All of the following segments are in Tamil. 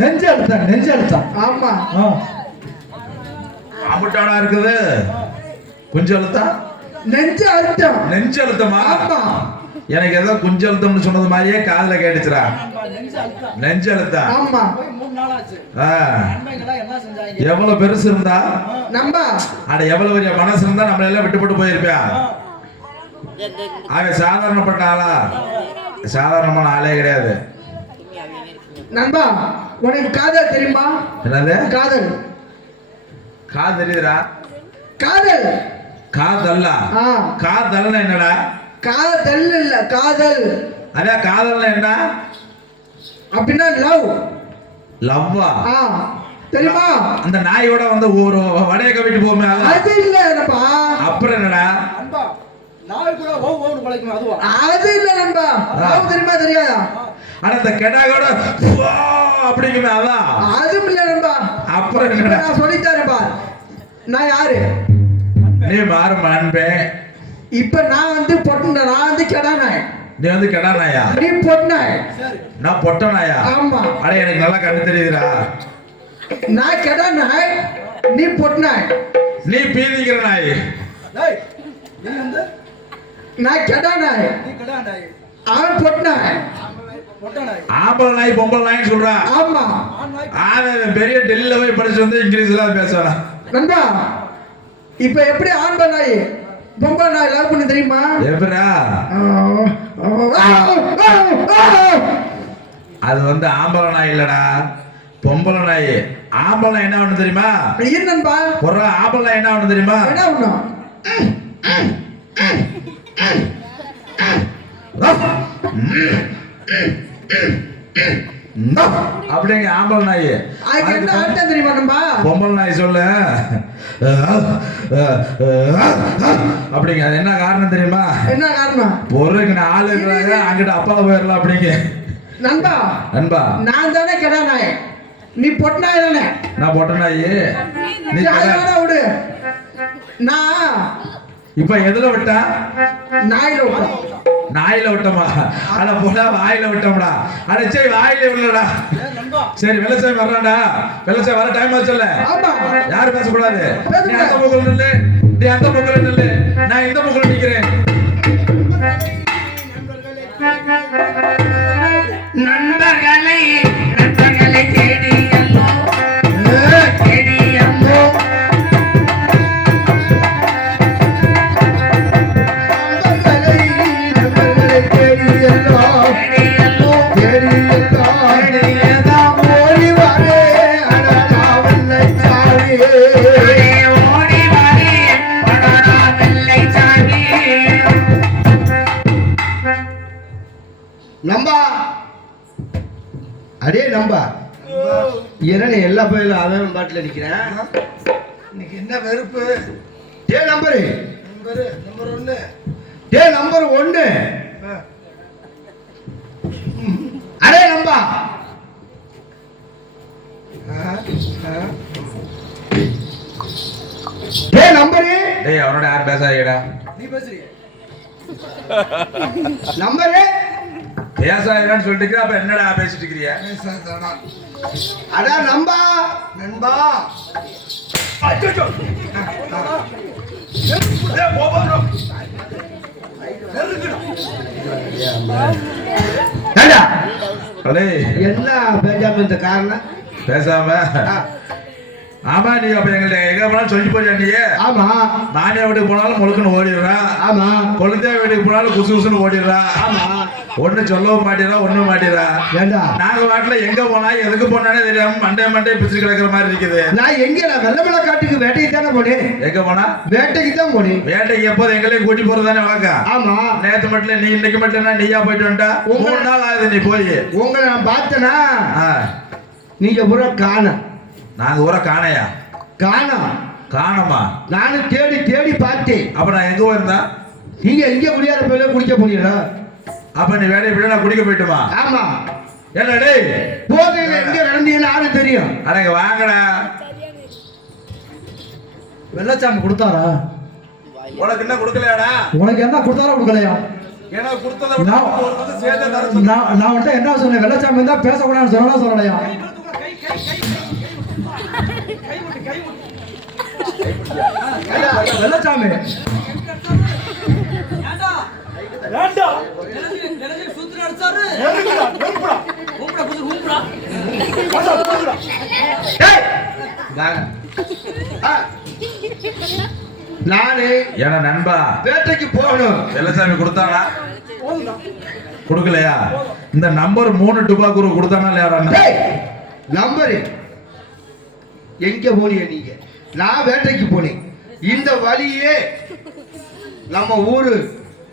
நெஞ்சு அழுத்தம். ஆமா. ஆம்பட்டானா இருக்குது. குஞ்சு அழுத்தம். நெஞ்சு அழுத்தமா? ஆமா. எனக்கு ஏதோ குஞ்சு அழுத்தம்னு சொன்னது மாதிரியே காதுல கேட்டுச்சுடா. நெஞ்சு அழுத்தம். ஆமா. எவ்வளவு பெருசு இருந்தா நம்ம அட எவ்வளவு பெரிய மனசு இருந்தா நம்மள எல்லாம் விட்டுப்பட்டு போயிருப்பியா? அவன் சாதாரணப்பட்ட ஆளா? சாதாரணமான ஆளே கிடையாது. நண்பா உனக்கு காதல் தெரியுமா? என்னது காதல்? காதல் தெரியுதுடா. காதல் காதல்லா? காதல்னா என்னடா? காதல் இல்ல காதல். அதான் காதல்னா என்ன அப்படின்னா லவ். லவ்வா? தெரியுமா? அந்த நாயோட வந்து ஒரு வடைய கவிட்டு போமே அது இல்ல நண்பா. அப்புறம் என்னடா? நண்பா நாய் கூட ஓ ஓன்னு குலைக்குமே அதுவா? அது இல்ல நண்பா. லவ் தெரியுமா தெரியாதா? அட அந்த கெடாகோட அப்படிங்குமே அதான். அதுவும் இல்ல நண்பா. அப்புறம் என்னடா? நான் சொல்லி தரேன் பார். நான் யாரு? நீ மாறு அன்பே. இப்ப நான் வந்து பொட்டன, நான் வந்து கெடா நாய். நீ வந்து கெடா நாயா? நீ பொட்ட நாய். நான் பொட்ட நாயா? ஆமா. அட எனக்கு நல்லா கண்டு தெரியுதுடா. நான் கெடா நாய், நீ பொட்ட நாய். நீ பீதிக்கிற நாய். டேய் நீ வந்து நான் கெடா நாய், நீ கடா நாய். அவன் பொட்ட நாய். பொட்ட நாய். ஆம்பளை நாய் பொம்பளை நாய்னு சொல்றா. ஆமா. அவன் பெரிய டெல்லியில போய் படிச்சு வந்து இங்கிலீஷ்ல பேசுவானா? நண்பா இப்ப எப்படி ஆம்பளை நாய் பொம்பளை நாய் லவ் பண்ண தெரியுமா? எப்படா? அது வந்து ஆம்பளை நாய் இல்லடா, பொம்பளை நாய். ஆம்பளை என்ன ஒண்ணு தெரியுமா? என்னன்பா? ஒரு ஆம்பளை என்ன ஒண்ணு தெரியுமா? என்ன ஒண்ணு? அப்படிங்க ஆம்பளை நாய். அதுக்கு என்ன அர்த்தம் தெரியுமா நண்பா? பொம்பளை நாய் சொல்லு அப்படிங்க. அது என்ன காரணம் தெரியுமா? என்ன காரணம்? பொருளுக்கு ஆளு இருக்கிறாங்க, அங்கிட்ட அப்பாவை போயிடலாம் அப்படிங்க. நண்பா நண்பா நான் தானே கெடா நாய், நீ பொட்ட நாய் தானே? நான் பொட்ட நாய், நீ விடு. நான் இப்ப எதுல விட்டா? நாயில விட்டேன். நாயில விட்டோமா? அட போடா வாயில விட்டோம்டா. அட சரி வாயில விடலடா. சரி வெள்ளச்சாமி வர்றான்டா. வெள்ளச்சாமி வர டைம் ஆச்சுல்ல? யாரும் பேசக்கூடாது. நீ அந்த பக்கம் நில்லு, நீ அந்த பக்கம் நில்லு, நான் இந்த பக்கம் நிக்கிறேன். நண்பர்களை தேடி நம்பா அடே நம்பா என்ன எல்லா பயிலும் அவன் பாட்டில் நிற்கிறேன். இன்னைக்கு என்ன வெறுப்பு? டே நம்பர் 1, டே நம்பர் 1. அடே நம்பா டே நம்பரு. டேய் அவனோட யார் பேசாதீங்கடா. நீ பேசுறீங்க நம்பரு பேசாதீங்கன்னு சொல்லிட்டு அப்ப என்னடா பேசிட்டு இருக்கீங்க? அடா நம்பா நண்பா. அச்சச்சோ. டேய் போறோம். ஏண்டா அலே என்ன பேசாம இந்த காரணம்? பேசாம ஆமா. நீ அப்ப எங்கள்ட்ட எங்க போனாலும் சொல்லிட்டு போறியா? நீ ஆமா. மாமியா வீட்டுக்கு போனாலும் முழுக்குன்னு ஓடிடுறா. ஆமா. குழந்தைய வீட்டுக்கு போனாலும் குசு குசுன்னு ஓடிடுறா. ஆமா. ஒண்ணு சொல்லவும் மாட்டேறா, ஒண்ணும் மாட்டேறா. ஏண்டா நாங்க வாட்டுல எங்க போனா எதுக்கு போனானே தெரியாம மண்டே பிச்சு கிடக்குற மாதிரி இருக்குது. நான் எங்க வெள்ளமலை காட்டுக்கு வேட்டைக்கு தானே போனேன். எங்க போனா? வேட்டைக்கு தான் போனேன். வேட்டைக்கு எப்போது எங்களையும் கூட்டி போறதானே வழக்கம். ஆமா. நேத்து மட்டும் நீ இன்னைக்கு மட்டும் நீயா போயிட்டு வந்துட்டா? 3 நாள் ஆகுது நீ போய். உங்களை நான் பார்த்தனா நீங்க பூரா காண. நாங்க ஊரை காணையா? காணமா? நானும் தேடி தேடி பார்த்தேன். அப்ப நான் எங்க போயிருந்தா? நீங்க எங்க முடியாத போயில குடிக்க முடியல. அப்ப நீ வேலையை விட நான் குடிக்க போயிட்டுமா? ஆமா. என்ன டேய் போதையில எங்க நடந்தீங்கன்னு யாரும் தெரியும். அடங்க வாங்கடா. வெள்ளச்சாமி கொடுத்தாரா? உனக்கு என்ன கொடுக்கலையாடா? உனக்கு என்ன கொடுத்தாரா கொடுக்கலையா? ஏன்னா கொடுத்தத சேர்த்து நான் என்ன சொன்னேன்? வெள்ளச்சாமி தான் பேசக்கூடாதுன்னு சொல்லலையா? வெள்ளச்சாமி டேய், வாங்க. ஆ, நானு ஏன்னா நண்பா வேட்டைக்கு போகணும். வெள்ளசாமி கொடுத்தானா கொடுக்கலையா? இந்த நம்பர் 3 டுபாக்கூர் கொடுத்தானா இல்லையாடா? டேய், நம்பரு எங்க போனீங்க நீங்க? நான் வேட்டைக்கு போனேன். இந்த வழியே நம்ம ஊரு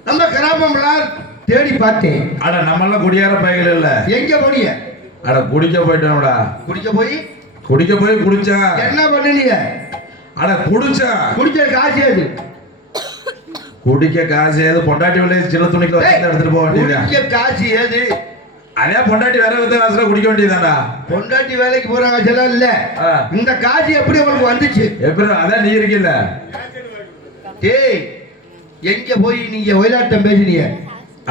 நம்ம கிராமம்லாம் தேடி பார்த்தேன். அட நம்மெல்லாம் குடியார பைகள் இல்ல. எங்க போனீங்க? அட குடிக்க போயிட்டோம்டா. குடிக்க போய் குடிச்சா என்ன பண்ணீங்க? அட குடிச்சா குடிச்ச காசு ஏது? குடிக்க காசு ஏது? பொண்டாட்டி விலை சின்ன துணிக்கு வச்சு எடுத்துட்டு போக வேண்டியதா? குடிக்க காசு ஏது? அதே பொண்டாட்டி வேற வித காசுல குடிக்க வேண்டியதாடா. பொண்டாட்டி வேலைக்கு போற காசெல்லாம் இல்ல. இந்த காசு எப்படி உங்களுக்கு வந்துச்சு? எப்படி? அதான் நீ இருக்கீல்ல. டேய், எங்க போய் நீங்க ஒயிலாட்டம் பேசுனீங்க?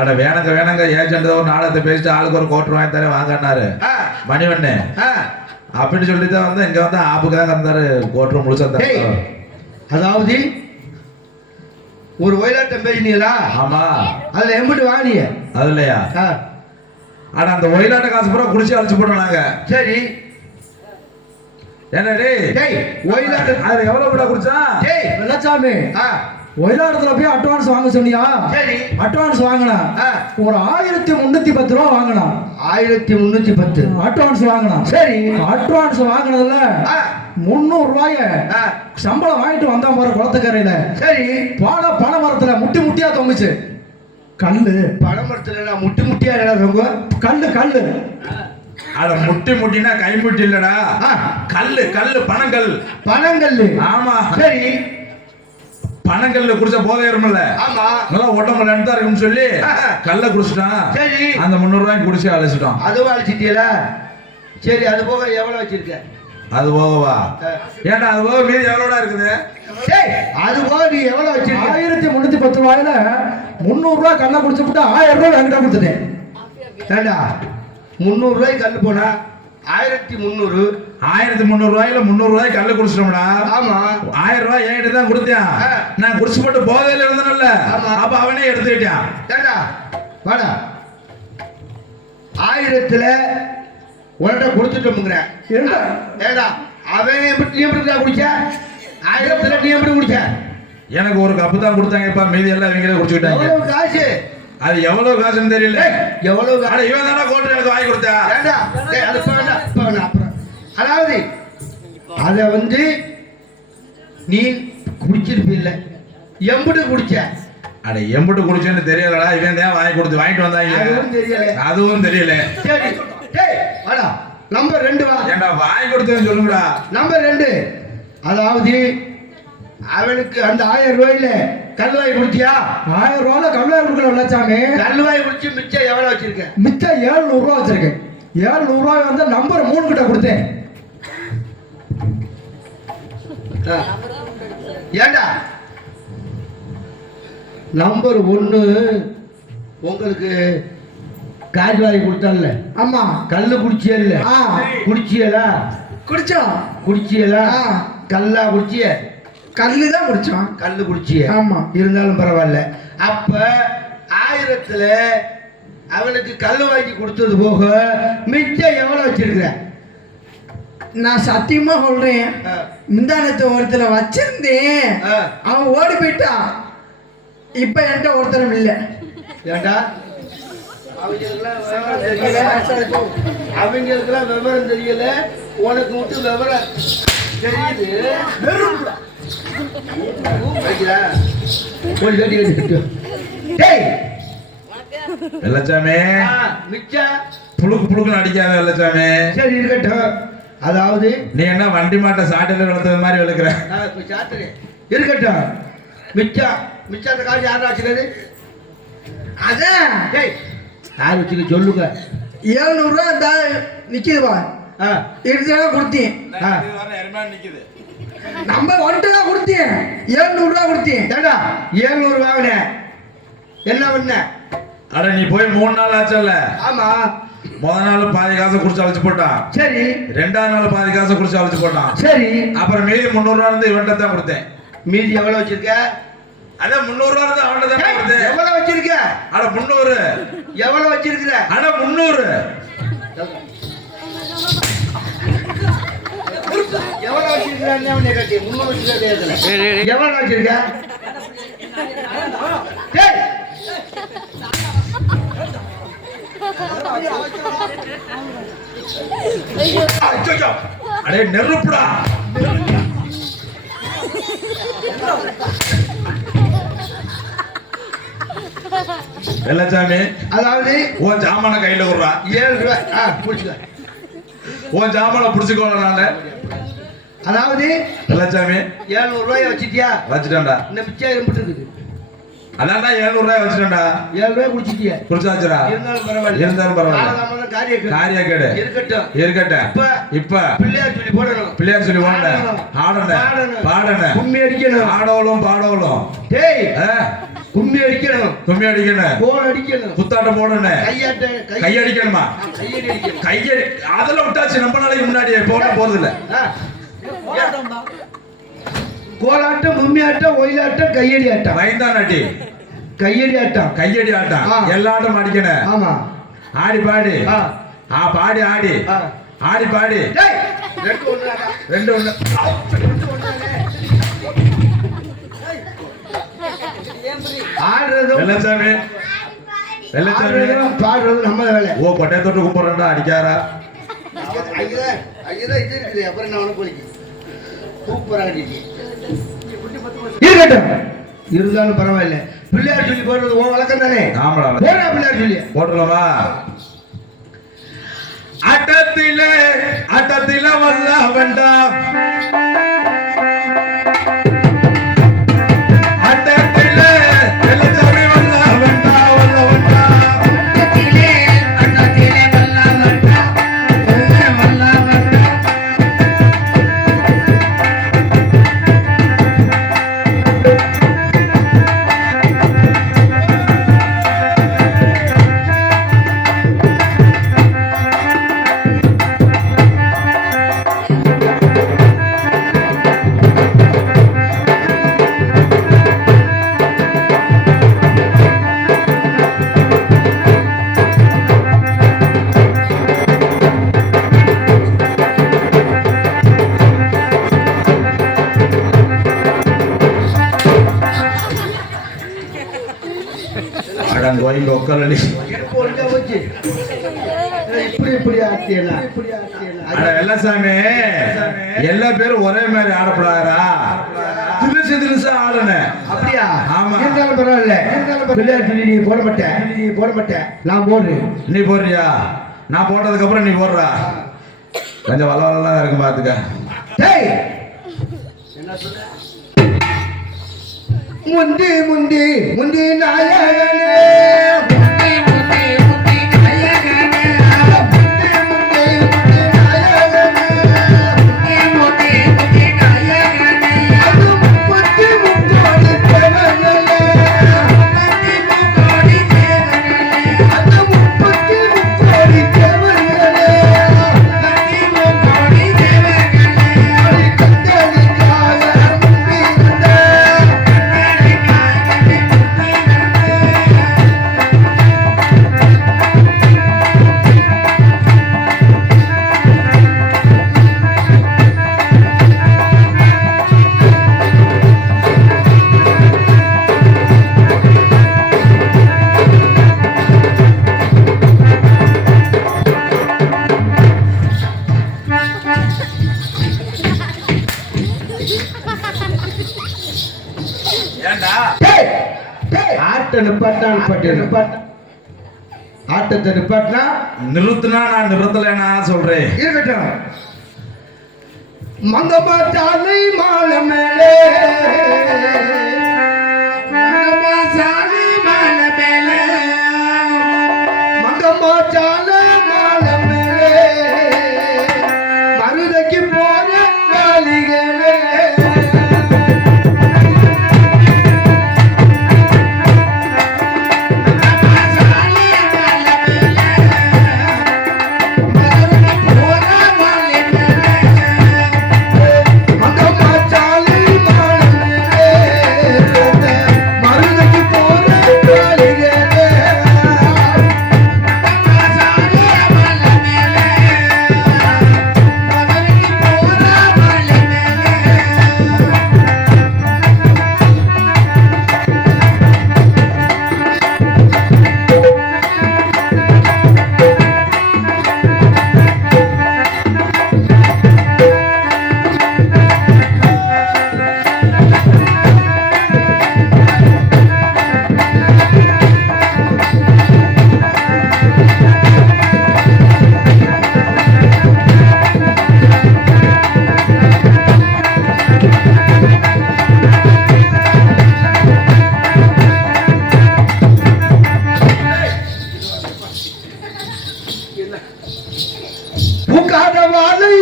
அட வேணங்க ஏஜென்ட் ஒரு நாடகத்தை பேசிட்டு ஆளுக்கு ஒரு கோட்டு வாங்கி தரேன் வாங்கன்னாரு மணிவண்ணே. அப்படின்னு சொல்லி தான் வந்து இங்க வந்து ஆப்புக்காக இருந்தாரு. கோட்டு முழுசா டேய், தரேன். அதாவது ஒரு ஒயிலாட்டம் பேசினீங்களா? ஆமா. அதுல எம்பிட்டு வாங்கினீங்க? அதுலயா? அட அந்த ஒயிலாட்ட காசு பூரா குடிச்சு அழிச்சு போட்டோம் நாங்க. சரி. என்ன டேய்? டேய், ஒயிலாட்டம் அதுல எவ்வளவு கூட குடிச்சா? டேய், வெள்ளச்சாமி ஆ, ஒயிலாடத்துல போய் அட்வான்ஸ் வாங்க சொன்னியா? சரி. அட்வான்ஸ் வாங்கினா ஒரு 1310 ரூபா வாங்கினா. 1310 அட்வான்ஸ் வாங்கினா. சரி. அட்வான்ஸ் வாங்கினதுல 300 ரூபாய சம்பளம் வாங்கிட்டு வந்தான் பாரு குளத்துக்கரையில. சரி. பனை மரத்துல முட்டி முட்டியா தொங்குச்சு. கல்லு பனைமரத்துல முட்டி முட்டியா ரொம்ப கல்லு. அட முட்டினா கை முட்டி இல்லடா. கல்லு பனங்கல்லு. ஆமா. சரி. பனங்கல்ல குடிச்ச போதை ஏறும்ல. ஆமா. நல்லா உடம்புல நண்டா இருக்குன்னு சொல்லி கல்ல குடிச்சிட்டான். சரி. அந்த 300 ரூபாய் குடிச்சு அழைச்சிட்டான். அதுவும் அழைச்சிட்டீல? சரி, அது போக எவ்வளவு வச்சிருக்க? அது போகவா? ஏன்டா அது போக மீதி எவ்வளோடா இருக்குது? டேய், அது போக நீ எவ்வளவு வச்சிருக்க? 1310 ரூபாயில 300 ரூபாய் கல்ல குடிச்சுட்டு 1000 ரூபாய் என்கிட்ட கொடுத்துட்டேன். ஏண்டா 300 ரூபாய்க்கு கல்லு போனா 1300. 1300 ரூபாயில 300 ரூபாய் கல்ல குடிச்சிட்டோம்டா. ஆமா. 1000 ரூபாய் என்கிட்ட தான் கொடுத்தேன். நான் குடிச்சு போட்டு போதையில இருந்தேன்ல. அப்ப அவனே எடுத்துக்கிட்டான். ஏண்டா வாடா, 1000த்துல உன்கிட்ட கொடுத்துட்டோம்ங்கிற. ஏண்டா அவன் நீ எப்படி குடிச்ச? 1000த்துல நீ எப்படி குடிச்ச? எனக்கு ஒரு கப்பு தான் கொடுத்தாங்க. இப்ப மீதி எல்லாம் இவங்களே குடிச்சுக்கிட்டாங்க. எவ்வளவு காசு? அது எவ்வளவு காசுன்னு தெரியல. எவ்வளவு? அட இவன் தானே கோட்டை எனக்கு வாங்கி கொடுத்தா. ஏண்டா டேய், அது வேண்டாம். அப்புறம் அதாவது அத வந்து நீ குடிச்சிருப்பில்ல, எம்புட்டு குடிச்ச? அட எம்புட்டு குடிச்சேன்னு தெரியலடா. இவன் தான் வாங்கிட்டு வந்தாங்க. அதுவும் தெரியல. சரி. டேய் வாடா, நம்பர் 2 வா. ஏண்டா வாங்கி கொடுத்தேன்னு சொல்லுங்கடா. நம்பர் 2, அதாவது அவனுக்கு அந்த 1000 ரூபாயில கல்வாய் குடிச்சியா? 1000 ரூபாயில கல்வாய் கொடுக்கல வெள்ளச்சாமி. கல்வாய் குடிச்சு மிச்சம் எவ்வளவு வச்சிருக்க? மிச்சம் 700 ரூபாய் வச்சிருக்கேன். 700 ரூபாய் வந்து நம்பர் 3 கிட்ட கொடுத்தேன். ஏண்டா நம்பர் 1 உங்களுக்கு கால்வாய் கொடுத்தால? ஆமா. கல்லு குடிச்சியல்ல? குடிச்சியலா? குடிச்சியலா? கல்லா குடிச்சிய? கல்லு தான் குடிச்சோம். கல்லு குடிச்சிய? ஆமா. இருந்தாலும் பரவாயில்ல. அப்ப 1000த்துல அவனுக்கு கல்லு வாங்கி கொடுத்தது போக மிச்சம் எவ்வளவு வச்சிருக்க? நான் சத்தியமா சொல்றேன், முந்தானத்தை ஒருத்தர வச்சிருந்தேன். அவன் ஓடி போயிட்டான். இப்ப என்கிட்ட ஒருத்தரும் இல்லை. ஏண்டா அவங்களுக்கெல்லாம் விவரம் தெரியல, உனக்கு மட்டும் விவரம் தெரியுது. வெள்ளச்சாமி மிச்சா புழுக்குன்னு அடிக்காத வெள்ளச்சாமி. சரி இருக்கட்டும். அதாவது நீ என்ன வண்டி மாட்டை சாட்டில வளர்த்தது மாதிரி வளர்க்குற? சாத்துறேன். இருக்கட்டும். மிச்சத்தை காசு யாரும் வச்சுக்கிறது? அதான் யார் வச்சுக்க சொல்லுங்க. 700 ரூபா நிக்குதுவா? எடுத்து கொடுத்தேன். நம்ம வந்துட்டு தான் கொடுத்தேன். 700 ரூபா கொடுத்தேன். ஏடா 700 வாங்கினேன். என்ன பண்ண? அட நீ போய் 3 நாள் ஆச்சல்ல? ஆமா. முதல் நாள் பாதி காசை குடிச்சு அழைச்சு போட்டான். சரி. ரெண்டாவது நாள் பாதி காசை குடிச்சு அழைச்சு போட்டான். சரி. அப்புறம் மீதி 300 ரூபா இருந்து இவன்ட்ட தான் கொடுத்தேன். மீதி எவ்வளவு வச்சிருக்க? அதான் 300 ரூபா இருந்து அவன்ட்ட தான் கொடுத்தேன். எவ்வளவு வச்சிருக்க? அட 300. எவ்வளவு வச்சிருக்கிற? அட 300. எவ்வளவு வச்சிருக்கான்னு அவனை கேட்டி 300 வச்சிருக்க. எவ்வளவு வச்சிருக்க? டேய் ஐயோ அடே நெருப்புடா. வெள்ளச்சாமி, அதாவது உன் ஜாமான கையில விடுறா. 7 ரூபாய். புடிச்சுக்க. உன் ஜாமான புடிச்சுக்கோல நானு. அதாவது வெள்ளச்சாமி 700 ரூபாய் வச்சிட்டியா? வச்சுட்டேன்டா. இந்த மிச்சம் எம்பிட்டு இருக்குது? அதான்டா 700 ரூபாய் வச்சுட்டேன்டா. 7 ரூபாய் குடிச்சிட்டியா? குடிச்சாச்சுடா. இருந்தாலும் பரவாயில்ல. இருந்தாலும் பரவாயில்ல. காலதாமதம் காரியக்கேடு. காரியக்கேடு. இருக்கட்டும். இருக்கட்டும். இப்ப பிள்ளையார் சொல்லி போடணும். பிள்ளையார் சொல்லி போடணும். ஆடணும். பாடணும். கும்மி அடிக்கணும். ஆடவளும் பாடவளும். டேய் கும்மி அடிக்கணும். கும்மி அடிக்கணும். கோல் அடிக்கணும். குத்தாட்டம் போடணும். கை அடிக்கணுமா? கையடி அதெல்லாம் விட்டாச்சு. நம்ம நாளைக்கு முன்னாடி போறது இல்ல. கோலாட்டம், கும்மி ஆட்டம், ஒயிலாட்டம், கையடி ஆட்டம். வைந்தான் நாட்டி கையடி ஆட்டம். கையடி ஆட்டம். எல்லா ஆட்டம் அடிக்கணும். ஆமா. ஆடி பாடி. பாடி ஆடி. ஆடி பாடி. ரெண்டு ஒண்ணு. ஆடுறது வெள்ளச்சாமி. வெள்ளச்சாமி பாடுறது நம்ம வேலை. ஓ கொட்டையை தொட்டு கும்பிடுறா அடிக்காரா? இது இருக்குது. அப்புறம் நான் உனக்கு போலிக்கு சூப்பராக இருக்கட்டும். இருந்தாலும் பரவாயில்ல. பிள்ளையார் சொல்லி போடுறது உன் வழக்கம் தானே? ஆமாடா. போடா பிள்ளையார் சொல்லி போட்டுடலாமா? அட்டத்தில வல்ல வேண்டாம். அட்டத்தில வெள்ளச்சாமி வல்ல வேண்டாம். வல்ல வேண்டாம். அட்டத்திலே வல்ல வேண்டாம். வல்ல வேண்டாம். கோயிங்க உட்காரலி வெள்ளசாமி எல்லா பேரும் ஒரே மாதிரி ஆடப்படாதா? திருசு திருசு ஆடணும். அப்படியா? ஆமா. இருந்தாலும் பரவாயில்ல. பிள்ளையார் சொல்லி நீ போட மாட்டேன். நான் போடுறேன். நீ போடுறியா? நான் போட்டதுக்கு அப்புறம் நீ போடுறா. கொஞ்சம் வளவலாம் இருக்கும் பாத்துக்க. முந்தி முந்தி முந்தி நாயகனே. ஆட்டத்தை நிப்பாட்டினா நிறுத்தினா நான் நிறுத்தலைன்னா சொல்றேன். இருக்கட்டும். மங்கம்மா சாலை மாலை மேலே, மங்கம்மா சாலை மாலை மேலே, மங்கம்மா சாலை மாலை மேலே, மருதைக்கு போற காலிகளே.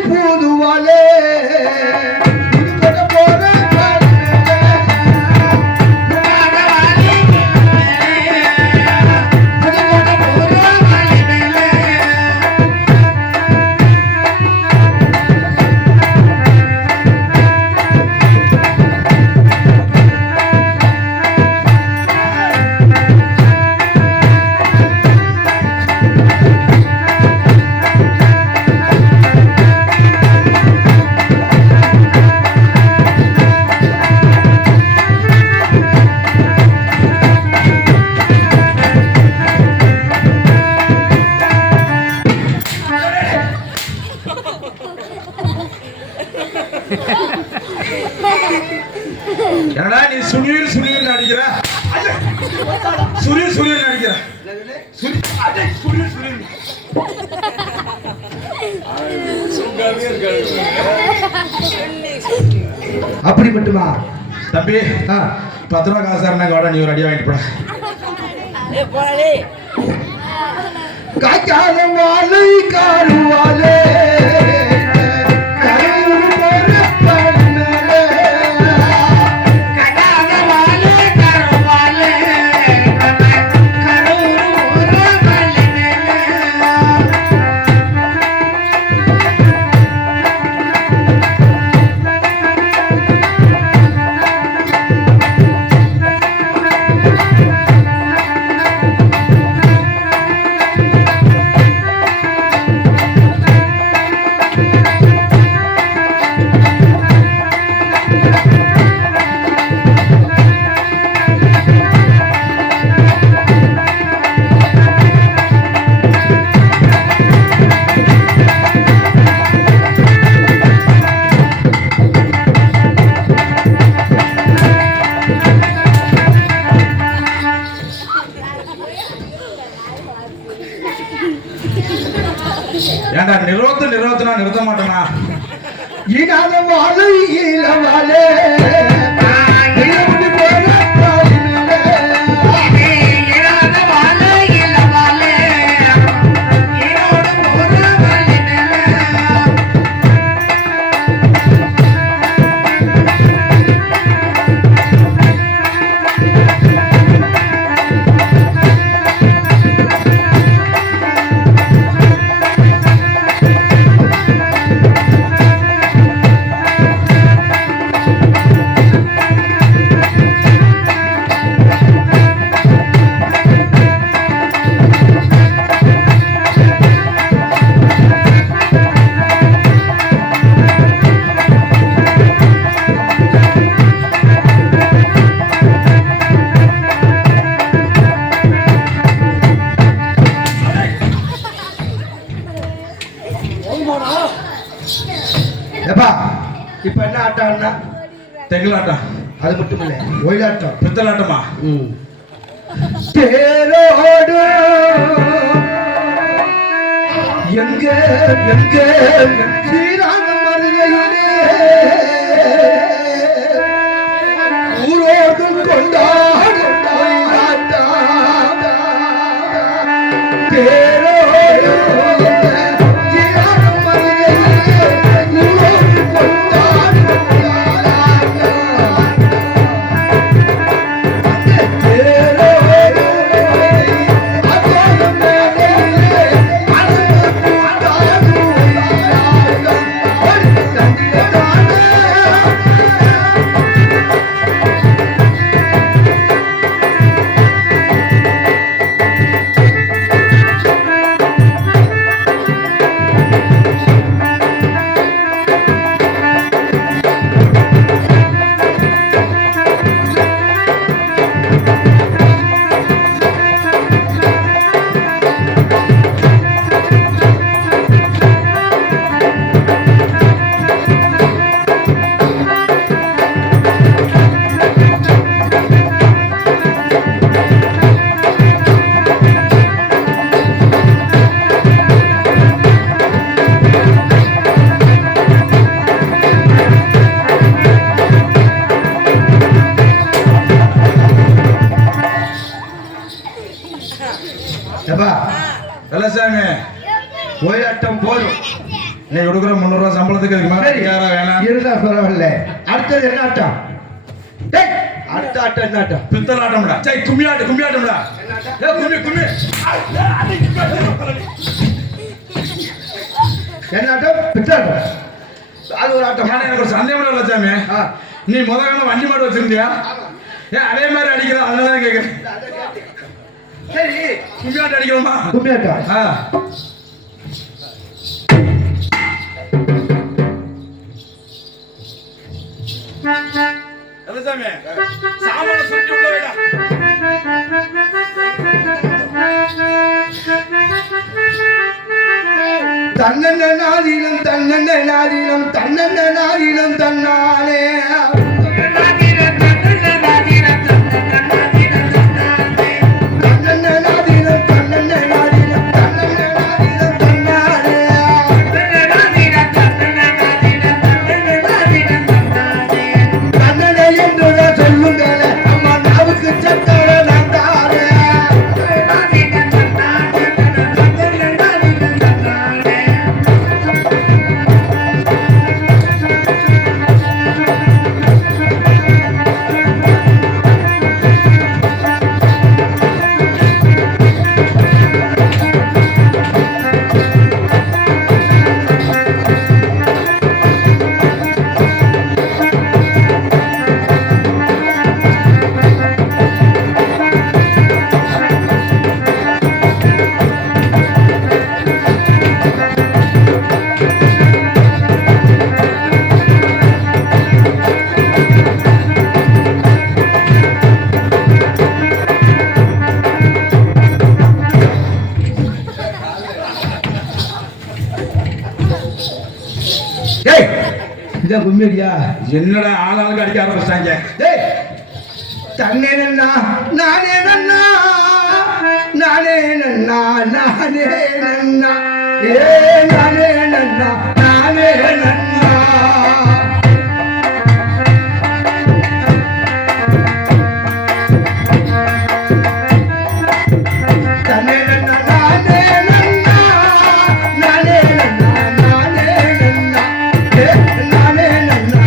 பூதுவாலே போற என்னடா நீ சுனில் சுனில் நடிக்கிற சுனில் சுனில் நடிக்கிற சுனில் சுனில் அப்படி மட்டுமா தம்பி 10 ரூபா காசு இருந்தா கூட நீ ஒரு அடி வாங்கிட்டு போட காய்க்காத வாழை காருவாலே ஏண்டா நிறுவத்தனா நிறுத்த மாட்டேனா இடாத வாழை இளவாலே இப்ப என்ன ஆட்டம்னா தெங்கலாட்டம் அது மட்டும் இல்ல ஒயிலாட்டம் பித்தலாட்டமா தேரோடு எங்க எங்க ஸ்ரீராம மருகையிலே ஊரோடு கொண்டாடும் தேரோடு கொடுக்குற 300 ரூபாய் சம்பளத்துக்கு அதுக்கு மேல சரி. யாரா வேணாம் இருந்தா பரவாயில்ல. அடுத்தது என்ன ஆட்டம்? டேய், அடுத்த ஆட்டம் என்ன ஆட்டம்? பித்தல் ஆட்டம்டா. சை கும்மி ஆட்டம்டா. கும்மி என்ன ஆட்டம்? பித்தாட்டம். அது ஒரு ஆட்டம். எனக்கு ஒரு சந்தேகம் இல்ல சாமி. நீ முதல்ல வண்டி மாடு வச்சிருந்தியா? அதே மாதிரி அடிக்கிற அதனால கேக்குறேன். சரி, கும்மி ஆட்டம் அடிக்கிறோமா? கும்மி ஆட்டம். சாமி சாமான சுத்தி உள்ள வைடா. தன்னன்ன நாதினம் தன்னாலே இதான் கும்மியடியா? என்னடா ஆளாளுக்கு அடிக்க ஆரம்பிச்சிட்டாங்க. டேய், தன்னே நன்னா நானே நன்னா நானே நன்னா ஏ நானே நன்னா தன்னே நன்னா ஏ நானே நன்னா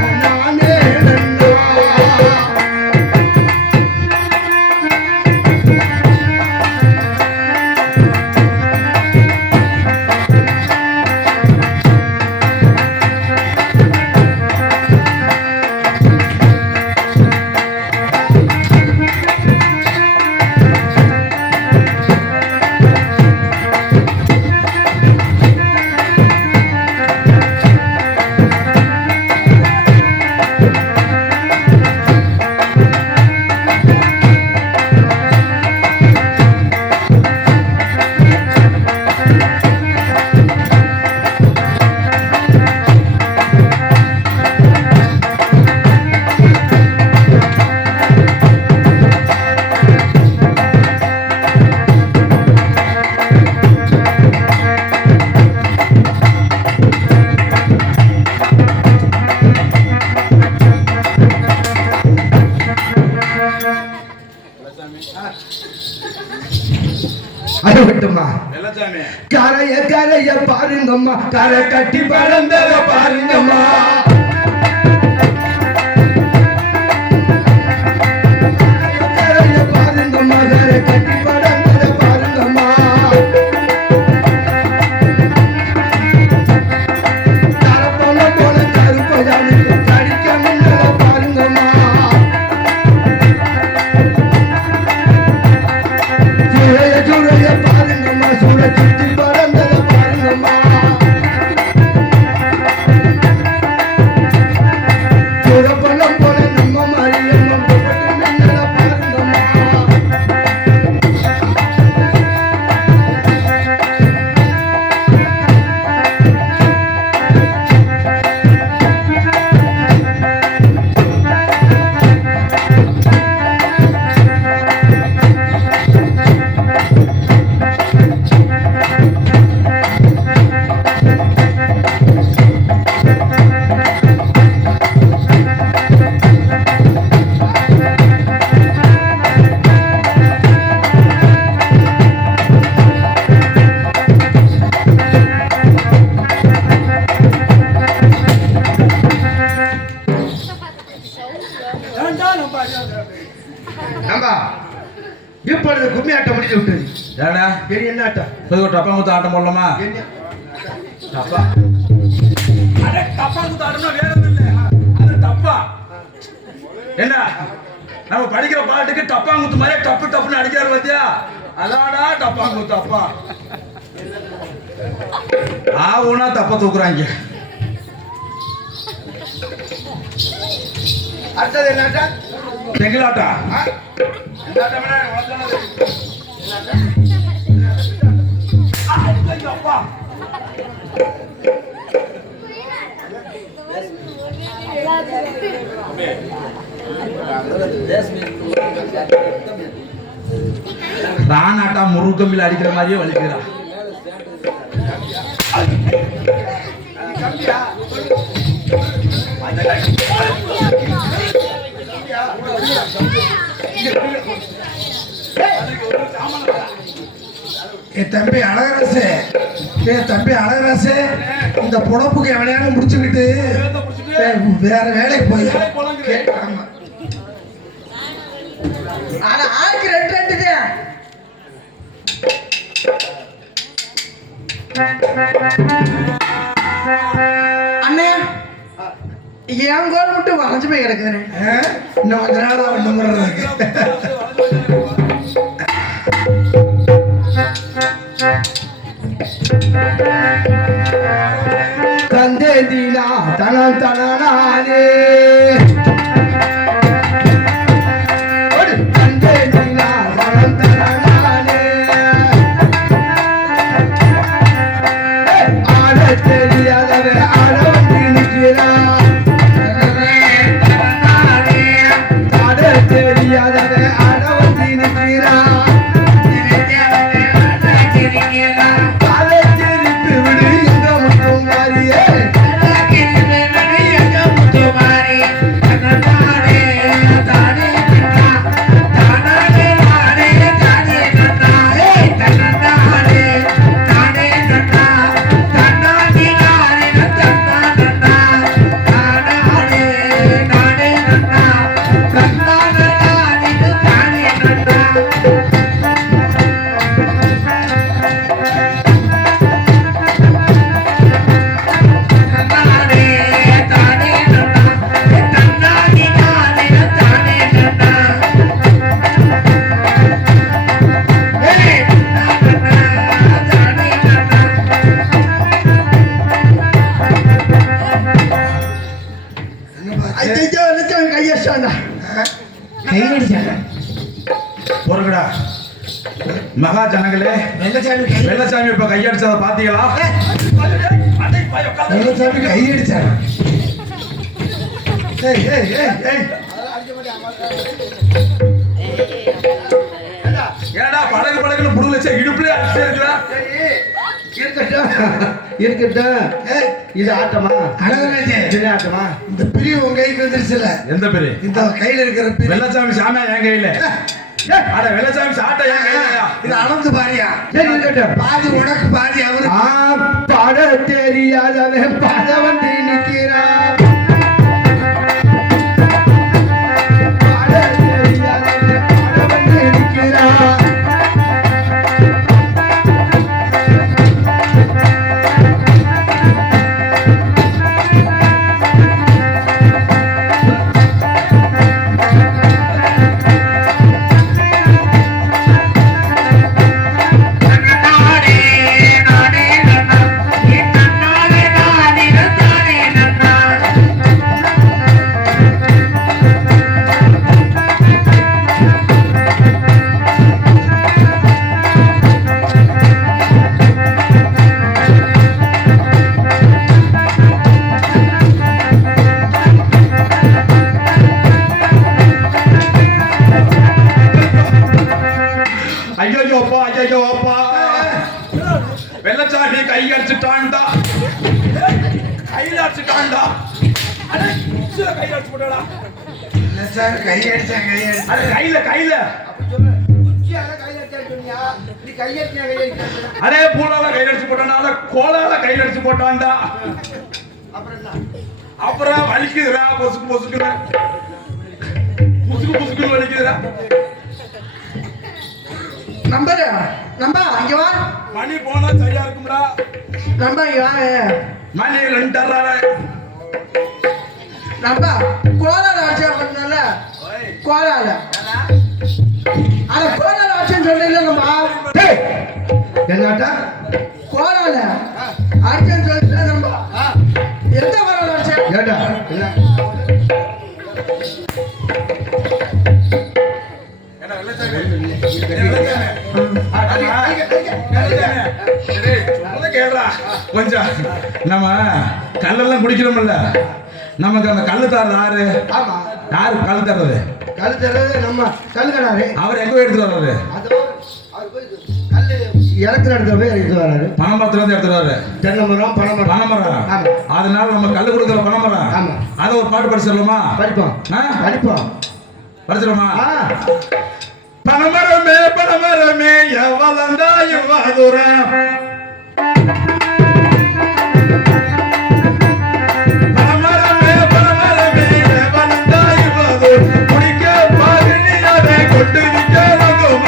அது விட்டுமா வெள்ளச்சாமி கரைய பாருங்கம்மா, கரை கட்டி பறந்தத பாருங்கம்மா. கரைய பாருங்கம்மா, கரை கட்டி பறந்தத பாருங்கம்மா. கரப்போல போல கருப்பதானி கடிக்க முன்னத பாருங்கம்மா. சூரைய பாருங்கம்மா, சூட சுத்தி பறந்தத பாருங்கம்மா. இப்பொழுது கும்மி ஆட்டம் முடிஞ்சு விட்டது. ஏடா சரி, என்ன ஆட்டம்? இது ஒரு டப்பா குத்து ஆட்டம் போடலாமா? என்ன? டப்பா அடே டப்பா குத்து ஆட்டம்னா வேற ஒண்ணும் இல்ல. அது டப்பா. என்ன நம்ம படிக்கிற பாட்டுக்கு டப்பா குத்து மாதிரி டப்பு டப்புன்னு அடிக்கிறாரு பாத்தியா? அதாடா டப்பா குத்து அப்பா. ஆவுனா தப்ப தூக்குறாங்க. அடுத்தது என்ன ஆட்டம்? செங்கலாட்டா. அப்பா ராணாட்டா முருகம்பில் அடிக்கிற மாதிரியே வலிக்கிறான். தம்பி அழகராசு, தம்பி அழகராசு, இந்த பொழப்புக்கு எவனையாவது முடிச்சுக்கிட்டு வேற வேலைக்கு போய். ஆமா, ஆனா ஆளுக்கு ரெண்டு ரெண்டு தான். அண்ணே, என் கோல் மட்டும் வளைஞ்சு போய் கிடக்குதுண்ணே. இன்னும் கொஞ்ச நாள் தான் ஒண்ணு முறை தந்தே தீனா தனம் தனானே தந்தே தீனா தனம் தனானே ஆட தெரியாதவே ஆட வந்து நிற்கிறான். ஆட தெரியாதவே ஆட வந்து நிற்கிறான். பொறுங்கடா மகா ஜனங்களே. வெள்ளசாமி இப்ப கையடிச்சத பாத்தீங்களா? வெள்ளசாமி கையடிச்சாரு. ஏடா படகு படகுன்னு புடுங்க வச்ச இடுப்புல அடிச்சு இருக்குடா. இருக்கட்டும். இது ஆட்டமா? அழகராஜே, ஆட்டமா? இந்த பிரிவு உங்க கைக்கு வந்துருச்சுல? எந்த பெரிய? இந்த கையில இருக்கிற பிரிவு. வெள்ளசாமி சாமியா என் கையில. அட வெள்ளசாமி சாட்டை என் கையிலயா? இது அளந்து பாரியா? சரி, இருக்கட்டும். பாதி உனக்கு பாதி அவரு. பாட தெரியாதவன் பாட வந்து நிற்கிறான். பாட தெரியாதவன் பாட வந்து நிற்கிறான். வெள்ளச்சாமி கை அடிச்சுட்டான்டா. கையில அடிச்சுட்டான்டா. கை அடிச்சு போட்டாடா. கையில கையில அரே பூலால கை அடிச்சு போட்டான்டா. கோலால கை அடிச்சு போட்டான்டா. அப்புறம் வலிக்குதுடா. பொசுக்கு பொசுக்குற புசுக்கு புசுக்கு வலிக்குதுடா. நம்பரு நம்பா இங்க வா. மணி போனா சரியா இருக்கும்டா. நம்பா இங்க வா. மணி 2:30. நம்பா கோலால ஆட்சியா பண்ணல. கோலால அத கோலால ஆட்சின்னு சொல்லல நம்பா. டேய் என்னடா கோலால ஆட்சின்னு சொல்லல நம்பா. எந்த கோலால ஆட்சி? ஏடா என்ன என்ன வெள்ளச்சாமி? கேள்றா கொஞ்சம் நம்ம கல்லெல்லாம் குடிக்கிறோம்ல, நமக்கு அந்த கல்லு தர்றது யாரு? ஆமா யாரு கல் தர்றது? கல் தர்றது நம்ம கல்கடாரு. அவர் எங்க போய் எடுத்துட்டு வர்றாரு? அவர் போய் கல் இறக்குற இடத்துல போய் எடுத்துட்டு வர்றாரு. பனைமரத்துல இருந்து எடுத்துட்டு வர்றாரு. தென்னை மரம் பனைமரம். பனைமரம். ஆமா. அதனால நம்ம கல்லு கொடுக்குற பனைமரம். ஆமா. அதை ஒரு பாட்டு படிச்சிடலாமா? படிப்போம் படிப்போம் படிச்சிடலாமா? பனைமரமே பனைமரமே எவ்வளந்தாயும் வாதுரம். பனைமரமே பனைமரமே எவ்வளந்தாயும் வாதுரம். குடிக்க பாகினியாரே கொண்டு நிற்கிறோம்.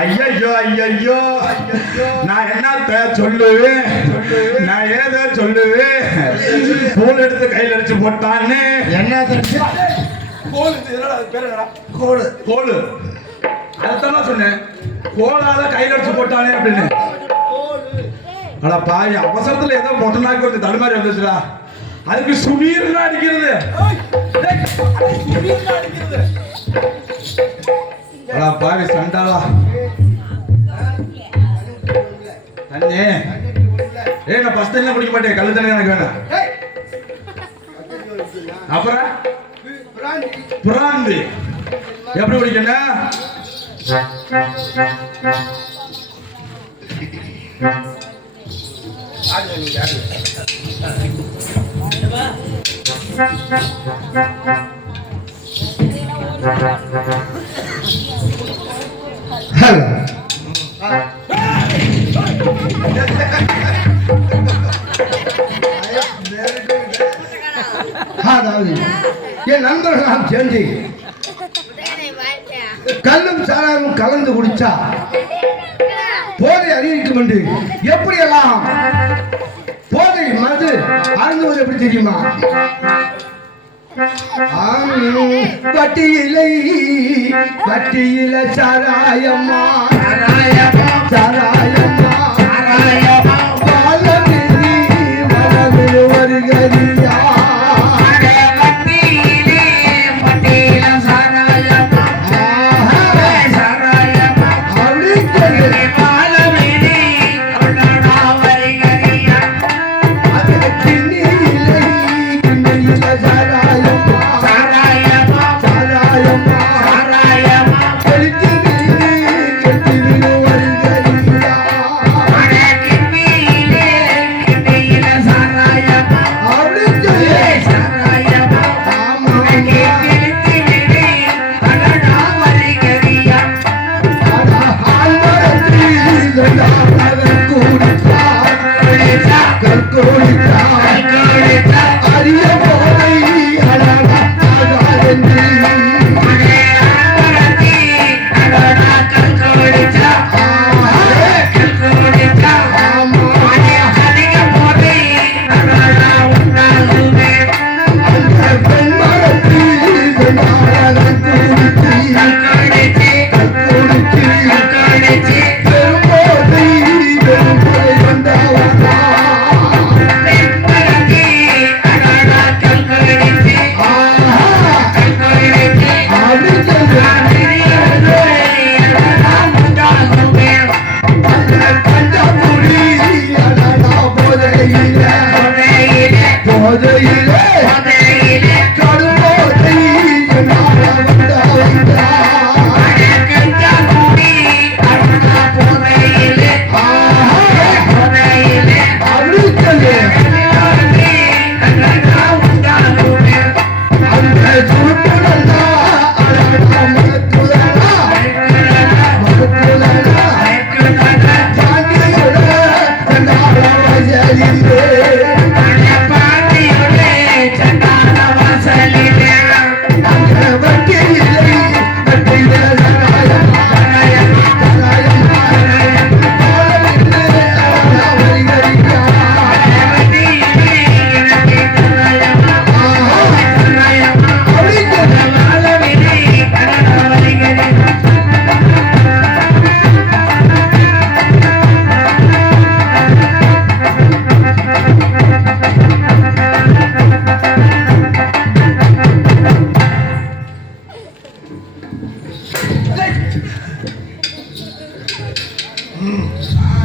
ஐயோ ஐயோ நான் என்னத்த சொல்லுவேன், நான் ஏதோ சொல்லுவேன். கோல் எடுத்து கையில் அடிச்சு போட்டான்னு என்ன கோல் கோல் கோல் அதான் சொன்னேன். கோலால கையில் அடிச்சு போட்டானே அப்படின்னு. அட பாய், அவசரத்துல ஏதோ மொட்டனாக்கு வந்து தடுமாறி வந்துச்சுடா. அதுக்கு சுமீர்னா அடிக்கிறது. அடா பாவி சண்டாளா தண்ணி. நான் ஃபர்ஸ்ட் டைம்ல குடிக்க மாட்டேன், கல்லு தண்ணி எனக்கு வேணும். அப்புறம் பிராந்தி எப்படி குடிக்கணும்? ஹலோ அதாவது என் நண்பர்களாம் சேர்ந்து கல்லும் சாராயமும் கலந்து குடிச்சா போதை அதிகரிக்கும் என்று எப்படியெல்லாம் போதை மது அருந்துவது எப்படி தெரியுமா? வட்டியிலை வட்டியில சாராயம்மா சாராயம்மா சாராயம்மா வளமிரி வளமிரு வருகரியா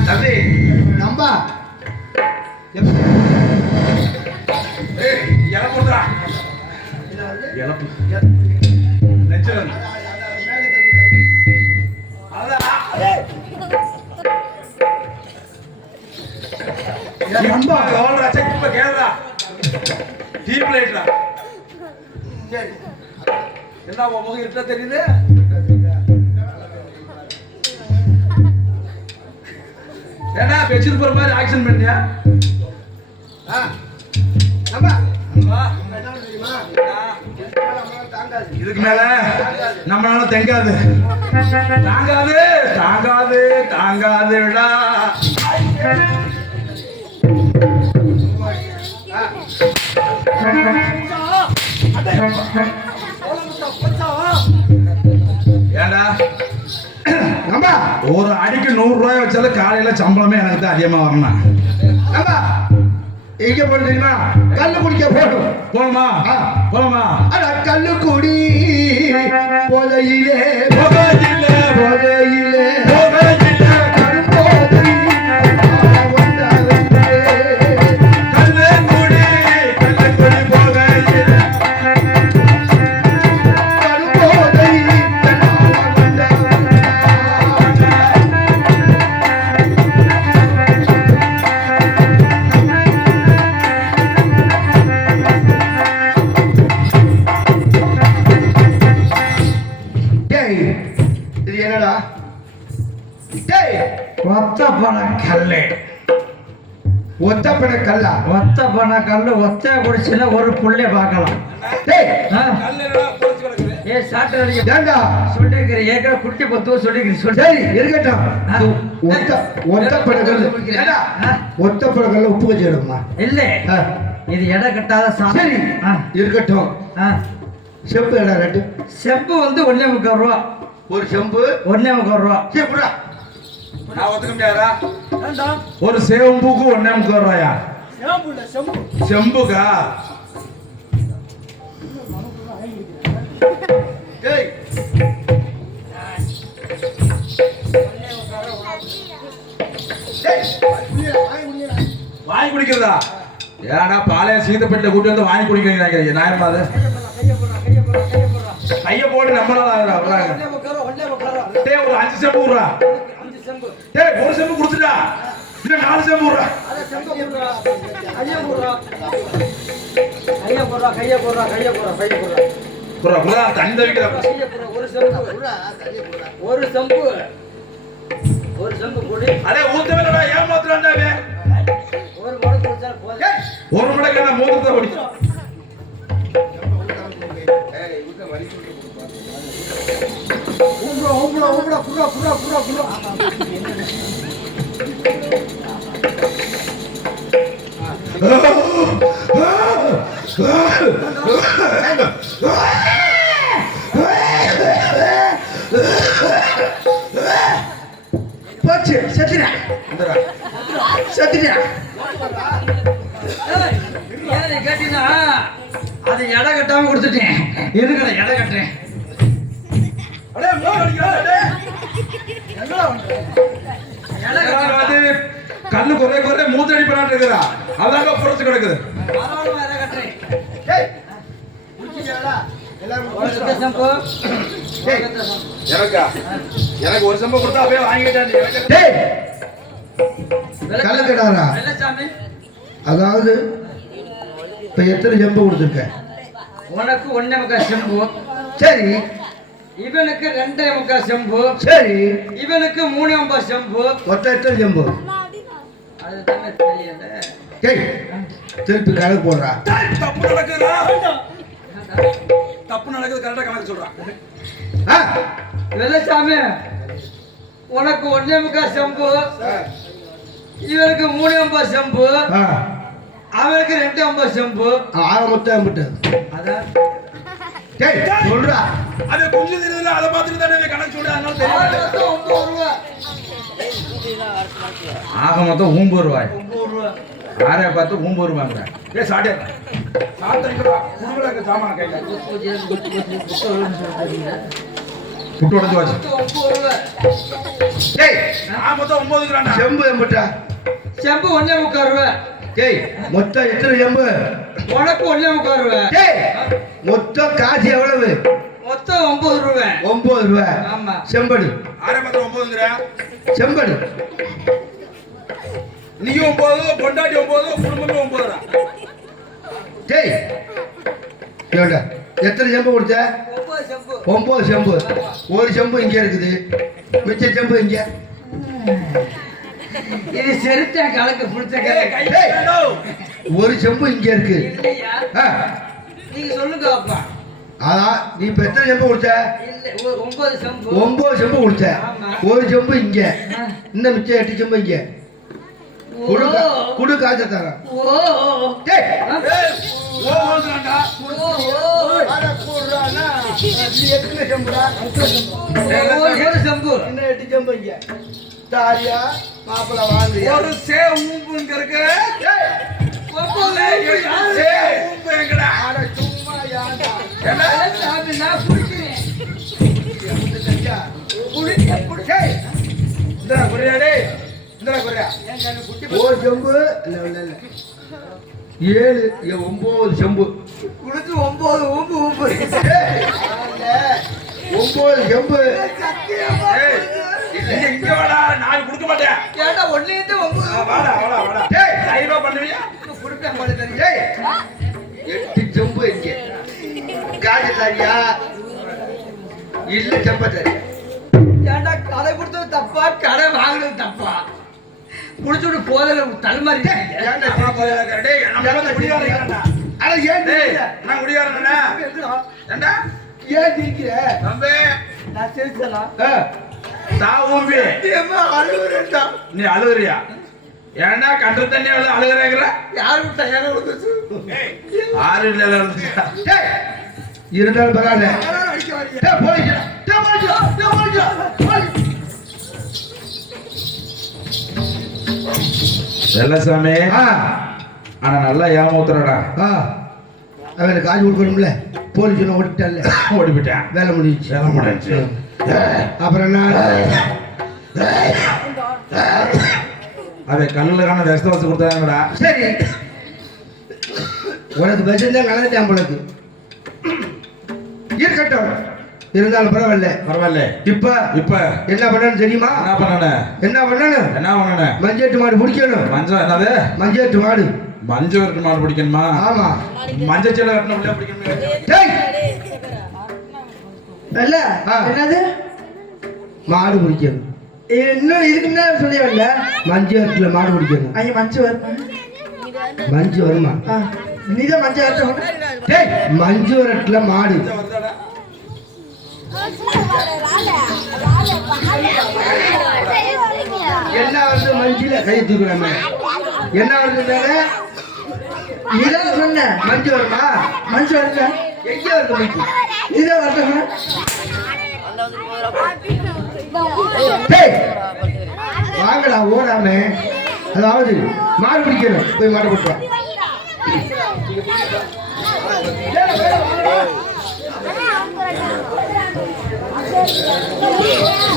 தம்பி நம்பா இழப்புடா இழப்பு நெச்சல் நம்பா எவ்வளோ செக் இப்ப கேளுடா டீப் லைட்ரா என்ன உன் முகம் இருட்டா தெரியுது ஏன்னா பெச்சில் போற மாதிரி ஆக்ஷன் பண்ணியா இதுக்கு மேல நம்மளால தெங்காது தாங்காது தாங்காது தாங்காதுடா ஏண்டா நம்பா ஒரு அடிக்கு 100 ரூபாய் வச்சாலும் காலையில சம்பளமே எனக்கு தான் அதிகமா வரணும் நம்பா எங்க போன தெரியுமா கல்லு குடிக்க போடும் போலாமா போலாமா அட கல்லு குடி போதையிலே போகையிலே போதையிலே போகையிலே கரும்போதை கல்லே குடி போகையிலே கரும்போதை இது என்னடா டேய் ஒத்த பண கல்லு ஒத்தப்பட கல்லா ஒத்த பண கல்லு ஒத்த குடிச்சுன்னா ஒரு புள்ளை பார்க்கலாம் டேய் ஏ சாட்டை அடிக்க ஏண்டா சொல்லிருக்கிறேன் ஏற்கனவே குட்டி பத்துவ சொல்லிருக்கிறேன் சொல்லி சரி இருக்கட்டும் ஒத்தப்பட கல்லு ஏண்டா ஒத்தப்பட கல்ல உப்பு வச்சிடுமா இல்ல இது எடை கட்டாத சரி இருக்கட்டும் செம்பு எடா ரெண்டு செம்பு வந்து 1.25 ரூபா ஒரு செம்பு 1.25 ரூபா சரி புடா நான் ஒத்துக்க முடியாதா ஒரு சேம்புக்கு 1.25 ரூபாயா செம்புக்கா டேய் வாங்கி குடிக்கிறதா ஏடா பாலைய சீதப்பட்டில கூட்டி வந்து வாங்கி குடிக்கிறீங்க நியாயமா அது கைய போட்டு நம்மளால டேய் ஒரு 5 செம்பு விடுறா டேய் ஒரு செம்பு கொடுத்துடா இல்ல 4 செம்பு விடுறா புறா புறா தண்ணி தவிக்கிற ஒரு செம்பு குடி அடே ஊத்தவேலடா ஏமாத்துறான்டா ஒரு மடக்கு குடிச்சா போதும் ஒரு மடக்கு நான் மூத்தத்தை குடி போச்சு செத்துடா செத்துடா ஏன் கேட்டீங்கன்னா அது எடை கட்டாம கொடுத்துட்டேன் இருக்கிற எடை கட்டுறேன் அடே மூணு அடிக்கிறானே கண்ணு குறை குறை மூத்தடி பண்ணாட்டு இருக்கிறா அதாங்க புறச்சு கிடக்குது எடை கட்டுறேன் டேய் குடிச்சீங்களா எல்லாரும் செம்பு எனக்கா எனக்கு ஒரு செம்பு கொடுத்தா அப்படியே வாங்கிட்டேன் எனக்கு டேய் கள்ளக்கடாரா வெள்ளச்சாமி அதாவது இப்ப எத்தனை செம்பு கொடுத்துருக்க உனக்கு 1.25 செம்பு சரி இவனுக்கு 2.25 செம்பு சரி இவனுக்கு 3.50 செம்பு மொத்தம் எத்தனை செம்பு அதுதானே தெரியல டேய் திருப்பி கணக்கு போடுறா தப்பு நடக்குதா தப்பு நடக்குது கரெக்டா கணக்கு சொல்றான் வெள்ளச்சாமி உனக்கு 1.25 செம்பு இவனுக்கு 3.50 செம்பு அவனுக்கு 2.50 செம்பு ஆக மொத்தம் எம்பிட்டு அதான் டேய் சொல்றா அது குஞ்சு தெரியுதுல அதை பார்த்துட்டு தானே கணக்கு சொல்றேன் அதனால தெரியல ஆக மொத்தம் 9 ரூபாய் 9 ரூபா யாரைய பார்த்து 9 ரூபாங்க ஏ சாட்டே சாப்பிட்டு குடும்பல சாமான கையில புட்டு உடஞ்சு வாச்சு டேய் மொத்தம் 9 கிராண்டா செம்பு எம்புட்டா செம்பு ஒண்ணே 3/4 ரூபா. டேய் மொத்தம் எத்தனை செம்பு உனக்கு ஒண்ணே 3/4 ரூபா. டேய் மொத்தம் காசு எவ்வளவு மொத்தம் 9 ரூபா. 9 ரூபாய் ஆமா. செம்படு ஆரம்பத்துல 9ங்கற செம்படு நீயும் 9 பொண்டாட்டி 9 குடும்பமே 9 டேய் ஏண்டா எத்தனை செம்பு கொடுத்த 9 செம்பு. 9 செம்பு ஒரு செம்பு இங்க இருக்குது மிச்ச செம்பு இங்க இது செருத்த கலக்கு புடிச்ச கலக்கு. டேய் ஒரு செம்பு இங்க இருக்கு இல்லையா? ஆ, நீங்க சொல்லுங்க அப்பா. அதான் நீ இப்ப எத்தனை செம்பு கொடுத்த இல்ல 9 செம்பு. 9 செம்பு கொடுத்த ஆமா. ஒரு செம்பு இங்க இன்னும் மிச்சம் 8 செம்பு இங்க குடு குடு காசை தரேன் ஓ டேய் ஓ கிராண்டா எத்தனை செம்புடா ஒரு செம்பு. இன்னும் 8 செம்பு இங்க தாரியா மாப்பிள வாங்குறியா ஒரு சே ஊம்புங்க இருக்கு சே ஊம்பு எங்கடா அட சும்மா யாண்டா சாமி நான் குடிக்கிறேன். டேய் இந்தா குறையா டேய் இந்தா குறையா ஒரு செம்பு இல்ல இல்ல இல்ல 7 9 செம்பு குடிச்சு 9 ஊம்பு ஊம்பு. டேய் 9 செம்பு ஏய் இங்க வாடா நான் கொடுக்க மாட்டேன் ஏண்டா ஒண்ணேந்து 9 வாடா வாடா வாடா டேய் சைவா பண்ணுவியா குடிப்பேன் போல தெரியும். டேய் 8 செம்பு இங்க காசு தாரியா இல்ல செம்ப தாரியா ஏண்டா கடை கொடுத்தது தப்பா கடை வாங்கினது தப்பா? குடிச்சுட்டு போதல தள்ளுமாறி. ஏன்டா டேய் நம்ம குடியாரடா அட ஏன் டேய் திரிக்கிற? நான் குடியாரடா ஏண்டா ஏன் திரிக்கிற? தம்பி நான் சேர்த்தலா ஆ, தா ஊம்பி ஏமா அழுகுறேன்டா. நீ அழுகுறியா ஏண்டா கண்ட தண்ணி அழுகுறேங்கற யார் விட்டா யார விடுச்சு? ஆறு இல்ல டேய் இருந்தாலும் பரவாயில்ல யாரால அடிக்க வரீங்க? டேய் போயிடு டேய் போயிடு டேய் போயிடு வெள்ளசாமி ஆ ஆனா நல்லா ஏமாத்துறடா ஆ அவனுக்கு காசு கொடுக்கணும்ல போலீஸ் ஓடிட்டால ஓடிவிட்டேன் வேலை முடிஞ்சிச்சு வேலை முடிஞ்சிச்சு. அப்புறம் என்ன அதை கல்லுல காண வெஸ்த வச்சு கொடுத்தாங்கடா சரி உனக்கு வச்சிருந்தா கலந்துட்டான் போலக்கு இருக்கட்டும் இருந்தாலும் பரவாயில்ல பரவாயில்ல இப்ப இப்ப என்ன பண்ணணும் தெரியுமா என்ன பண்ணனே என்ன பண்ணணும் என்ன பண்ணனே மஞ்சட்டு மாடு பிடிக்கணும் மஞ்சள் என்னது மஞ்சட்டு மாடு மஞ்சள் விரட்டு மாடு பிடிக்கணுமா ஆமா மஞ்சள் சீலை கட்டின பிள்ளை பிடிக்கணுமே டேய் இல்ல ஆ. என்னது மாடு பிடிக்கணும் இன்னும் இதுக்கு முன்னாடி சொல்லி வரல. மஞ்சட்டுல மாடு பிடிக்கணும் ஐயா மஞ்சள் வருமா? மஞ்சு வருமா நீதான் மஞ்சள் வரட்டும். டேய் மஞ்சு வரட்டுல மாடு என்ன வருது மஞ்சுல கை தூக்குறாம என்ன வருது மேல நீதான் சொன்ன மஞ்சு வருமா மஞ்சள் வரல. எங்க வருது மஞ்சு நீதான் வரட்டும். டேய் வாங்கடா ஓடாம அதாவது மாடு பிடிக்கணும் போய் மாடு பிடிப்போம்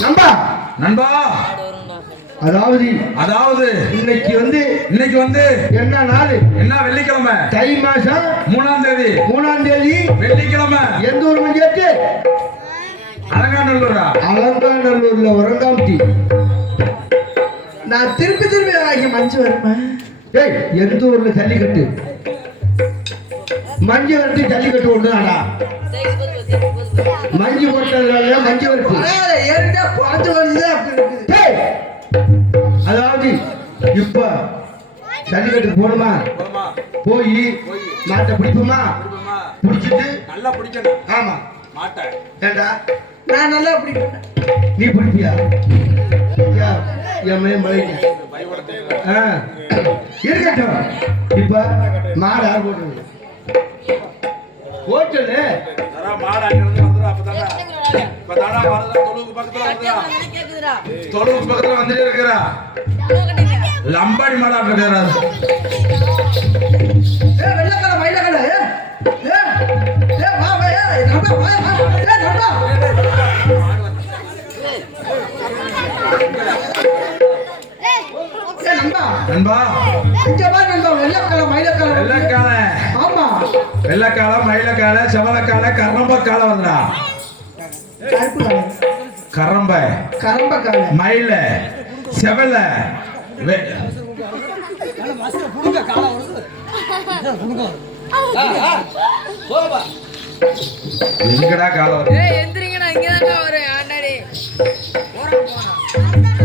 நம்பா நண்பா அதாவது அதாவது இன்னைக்கு வந்து என்ன நாள் என்ன வெள்ளிக்கிழமை தை மாசம் 3ஆம் தேதி 3ஆம் தேதி வெள்ளிக்கிழமை எந்த ஊர் மஞ்சட்டு அலங்காநல்லூரா அலங்காநல்லூர்ல உரங்காம்டி நான் திருப்பி திருப்பி வாங்கி மஞ்சள் வருமா? டேய் எந்த ஊர்ல ஜல்லிக்கட்டு மஞ்சள் வரட்டு ஜல்லிக்கட்டு ஒண்ணுதாடா மஞ்சு போட்டதுனால மஞ்சள் வரட்டு ஏன்டா பாத்து வருது அப்படி இருக்குது. டேய் அதாவது இப்ப ஜல்லிக்கட்டுக்கு போகணுமா போய் மாட்டை பிடிப்போமா பிடிச்சிட்டு நல்லா பிடிக்கணும் ஆமா மாட்டை ஏண்டா நான் நல்லா பிடிப்பேன். நீ பிடிப்பியா என் மயம் பழகிட்டேன் இருக்கட்டும் இப்ப மாடு யார் போட்டது போட்டது மாடு அங்கிருந்து வந்துடும் அப்பதானே இப்பதானா வரது தொழுவுக்கு பக்கத்துல வந்துடா தொழுவுக்கு பக்கத்துல வந்துட்டே இருக்கிறா லம்பாடி மாடா இருக்கிறா வெள்ளக்கடை மயிலக்கடை வா வா நம்பா வா நம்பா நண்பா நண்பா இங்க பாரு நண்பா வெள்ளக்கால மயிலக்கால வெள்ளக்கால ஆமா வெள்ளக்கால மயிலக்கால செவலக்கால கரம்பக்கால வருதுடா கருப்பு கால கரம்ப கரம்ப கால மயில செவல எங்கடா காலம் வருது எந்திரிங்கடா இங்கதான் ஒரு ஆண்டாடி போறா